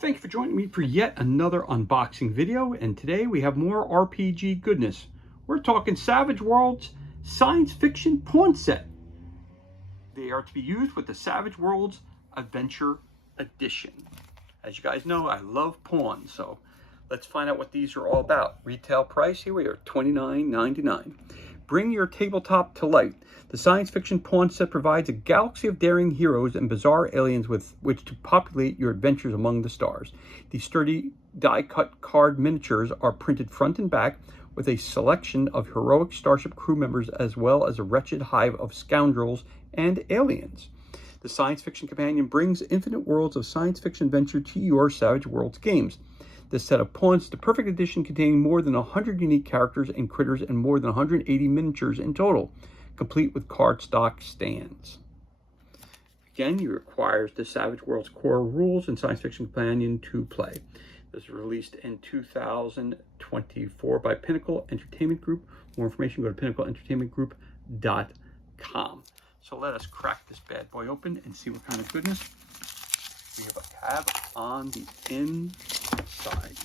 Thank you for joining me for yet another unboxing video, and today we have more RPG goodness. We're talking Savage Worlds Science Fiction Pawn Set. They are to be used with the Savage Worlds Adventure Edition. As you guys know, I love pawns, so let's find out what these are all about. Retail price, here we are, $29.99. Bring your tabletop to life. The science fiction pawn set provides a galaxy of daring heroes and bizarre aliens with which to populate your adventures among the stars. These sturdy die-cut card miniatures are printed front and back with a selection of heroic Starship crew members as well as a wretched hive of scoundrels and aliens. The Science Fiction Companion brings infinite worlds of science fiction adventure to your Savage Worlds games. This set of pawns is the perfect edition containing more than 100 unique characters and critters and more than 180 miniatures in total, complete with cardstock stands. Again, you requires the Savage Worlds core rules and Science Fiction Companion to play. This was released in 2024 by Pinnacle Entertainment Group. More information, go to pinnacleentertainmentgroup.com. So let us crack this bad boy open and see what kind of goodness we have on the inside.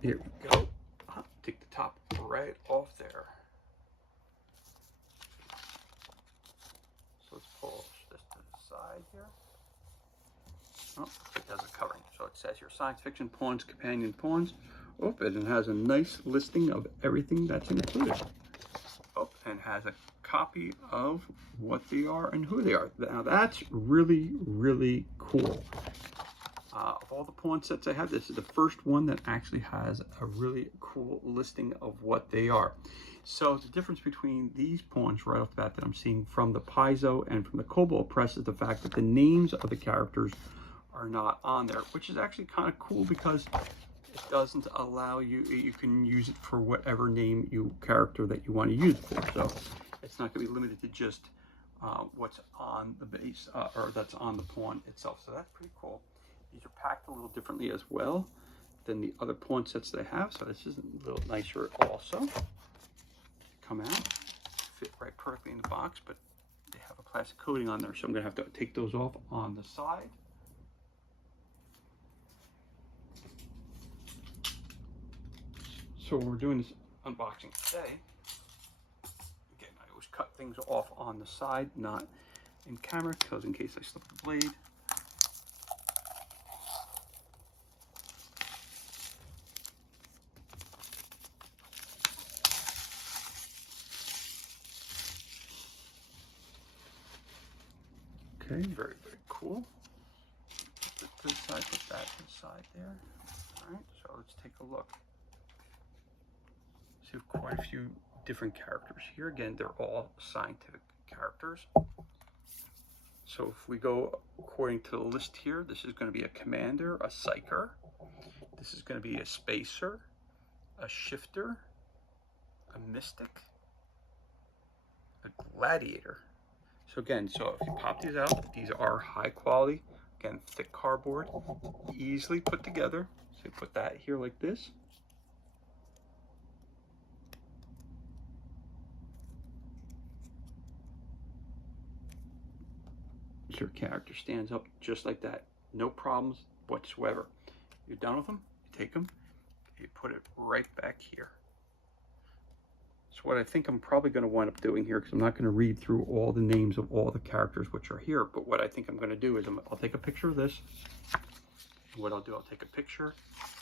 Here we go. Take the top right off there. So let's pull this to the side here. Oh, it does a covering. So it says here, Science Fiction Pawns, Companion Pawns. Oh, and it has a nice listing of everything that's included. Oh, and has a copy of what they are and who they are. Now that's really, really cool. Of all the pawn sets I have, this is the first one that actually has a really cool listing of what they are. So the difference between these pawns right off the bat that I'm seeing from the Paizo and from the Cobalt Press is the fact that the names of the characters are not on there, which is actually kind of cool because it doesn't allow you, you can use it for whatever name character that you want to use it for. So it's not going to be limited to just what's on the base or that's on the pawn itself. So that's pretty cool. These are packed a little differently as well than the other pawn sets they have. So this is a little nicer also. Come out, fit right perfectly in the box, but they have a plastic coating on there. So I'm going to have to take those off on the side. So when we're doing this unboxing today, again, I always cut things off on the side, not in camera, because in case I slip the blade. Okay, very, very cool. Put this to the side, put that to the side there. All right, so let's take a look. So we have quite a few different characters here. Again, they're all scientific characters. So if we go according to the list here, this is going to be a commander, a psyker. This is going to be a spacer, a shifter, a mystic, a gladiator. So again, so if you pop these out, these are high quality, again, thick cardboard, easily put together. So you put that here like this. Your character stands up just like that. No problems whatsoever. You're done with them, you take them, you put it right back here. So what I think I'm probably going to wind up doing here, because I'm not going to read through all the names of all the characters which are here, but what I think I'm going to do is I'll take a picture of this. And what I'll do, I'll take a picture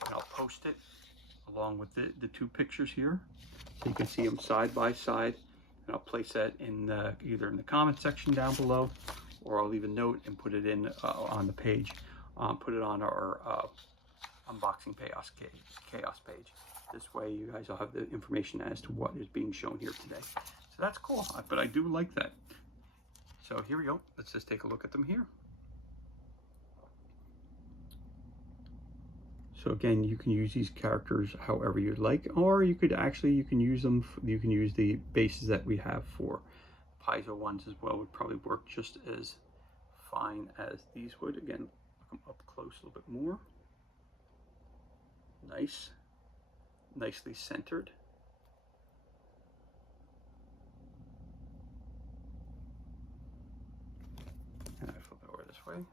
and I'll post it along with the two pictures here, so you can see them side by side. And I'll place that in either in the comment section down below, or I'll leave a note and put it in on the page. Put it on our unboxing chaos page. This way you guys will have the information as to what is being shown here today. So that's cool, but I do like that. So here we go. Let's just take a look at them here. So again, you can use these characters however you'd like, or you could actually, you can use them, you can use the bases that we have for Paizo ones as well, would probably work just as fine as these would. Again, look them up close a little bit more. Nice, nicely centered. way.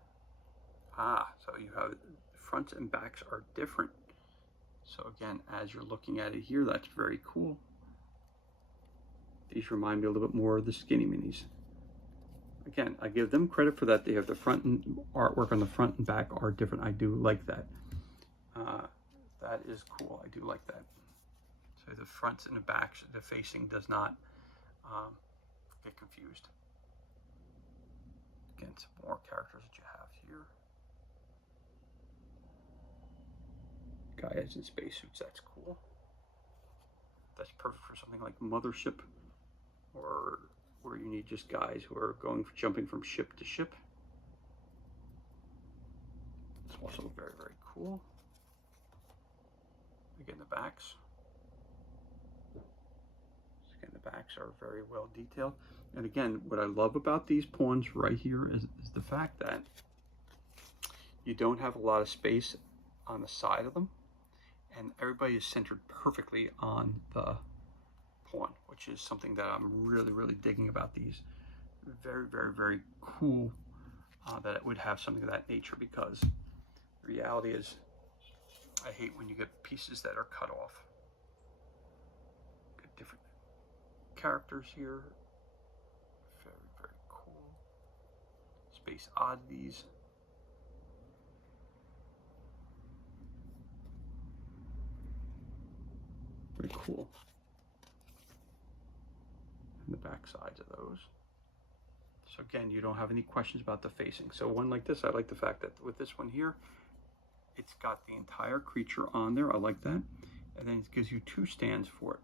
Ah, so you have fronts and backs are different. So again, as you're looking at it here, that's very cool. These remind me a little bit more of the Skinny Minis. Again, I give them credit for that. They have the front and artwork on the front and back are different. I do like that. That is cool. I do like that. So the fronts and the backs, the facing does not get confused. Again, some more characters that you have here. Guys in spacesuits, that's cool. That's perfect for something like Mothership, or where you need just guys who are jumping from ship to ship. It's also very, very cool. Again, the backs. Again, the backs are very well detailed. And again, what I love about these pawns right here is the fact that you don't have a lot of space on the side of them, and everybody is centered perfectly on the pawn, which is something that I'm really, really digging about these. Very, very, very cool that it would have something of that nature, because the reality is I hate when you get pieces that are cut off. Get different characters here. Very, very cool. Space oddities. Very cool. And the back sides of those. So again, you don't have any questions about the facing. So one like this, I like the fact that with this one here, it's got the entire creature on there. I like that. And then it gives you two stands for it.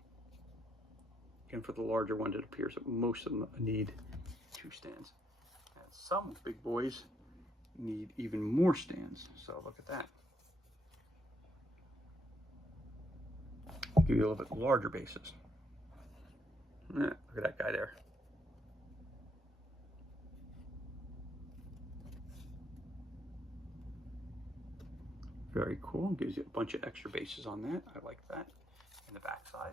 Again, for the larger ones, it appears that most of them need two stands. And some big boys need even more stands. So look at that. Give you a little bit larger bases. Yeah, look at that guy there. Very cool. Gives you a bunch of extra bases on that. I like that. And the back side.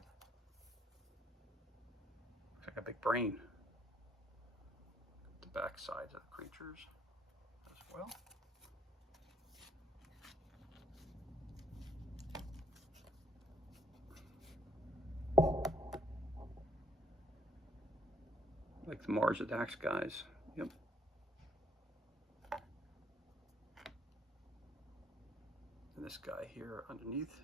Looks like a big brain. The back sides of the creatures as well. Like the Mars Attacks guys. Yep. And this guy here underneath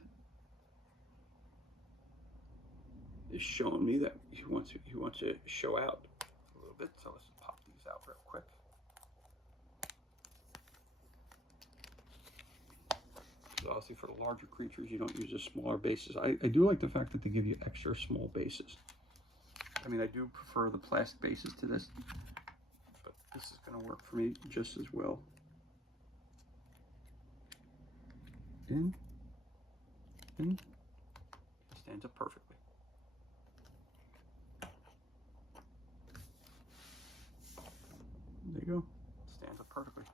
is showing me that he wants to show out a little bit. So let's pop these out real quick. So obviously for the larger creatures, you don't use the smaller bases. I do like the fact that they give you extra small bases. I mean, I do prefer the plastic bases to this, but this is going to work for me just as well. In, stands up perfectly. There you go, stands up perfectly.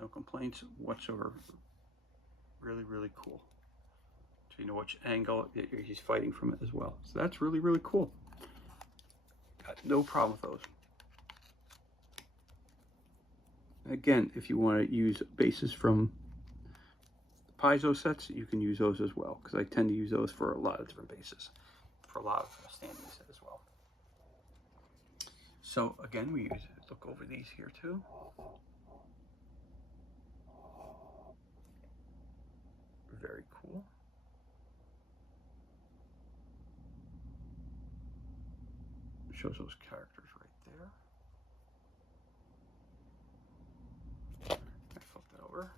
No complaints whatsoever. Really, really cool. So you know which angle he's fighting from it as well. So that's really, really cool. Got no problem with those. Again, if you want to use bases from the Paizo sets, you can use those as well, because I tend to use those for a lot of different bases, for a lot of standings as well. So again, we look over these here too. Very cool. Shows those characters right there. I flip that over.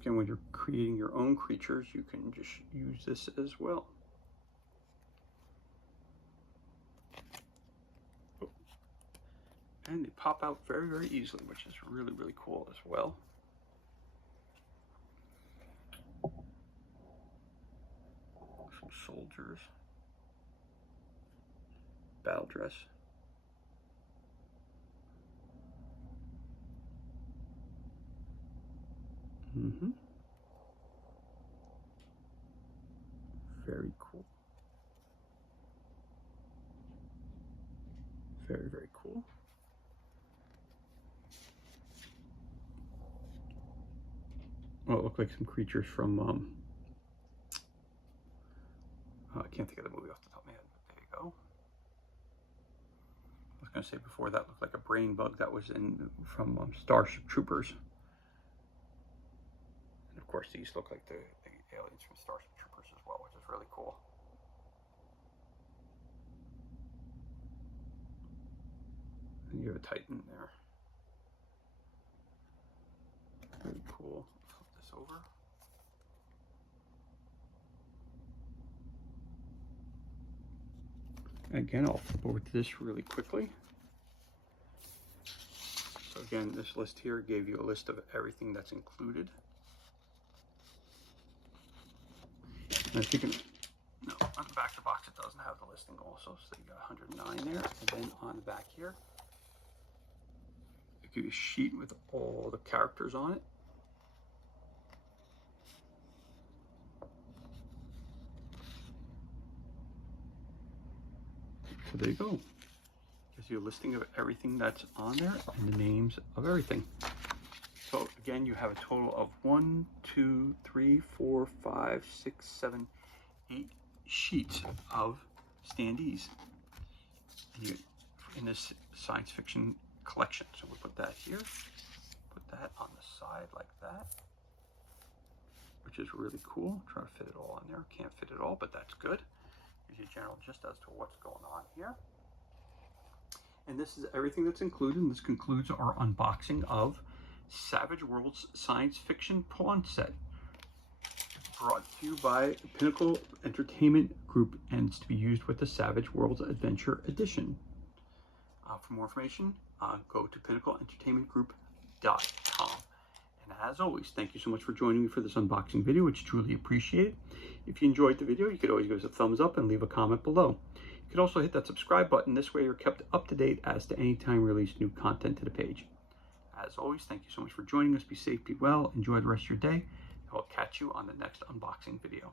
Again, when you're creating your own creatures, you can just use this as well. And they pop out very, very easily, which is really, really cool as well. Some soldiers. Battle dress. Very cool. Very, very cool. look like some creatures from, I can't think of the movie off the top of my head, but there you go. I was going to say before, that looked like a brain bug that was from Starship Troopers. And of course, these look like the aliens from Starship Troopers as well, which is really cool. And you have a Titan there. Very cool. Flip this over. Again, I'll flip over to this really quickly. So again, this list here gave you a list of everything that's included. And I think, no, on the back of the box it doesn't have the listing also, so you got 109 there. And then on the back here, it gives you a sheet with all the characters on it. So there you go. Gives you a listing of everything that's on there and the names of everything. So again, you have a total of 1, 2, 3, 4, 5, 6, 7, 8 sheets of standees in this science fiction collection. So we put that here, put that on the side like that, which is really cool. Try to fit it all in there. Can't fit it all, but that's good. Gives you a general gist as to what's going on here. And this is everything that's included, and this concludes our unboxing of Savage Worlds Science Fiction Pawn Set, brought to you by Pinnacle Entertainment Group, and it's to be used with the Savage Worlds Adventure Edition. For more information, go to pinnacleentertainmentgroup.com. And as always, thank you so much for joining me for this unboxing video. It's truly appreciated. If you enjoyed the video, you could always give us a thumbs up and leave a comment below. You could also hit that subscribe button. This way you're kept up to date as to any time we release new content to the page. As always, thank you so much for joining us. Be safe, be well, enjoy the rest of your day, and we'll catch you on the next unboxing video.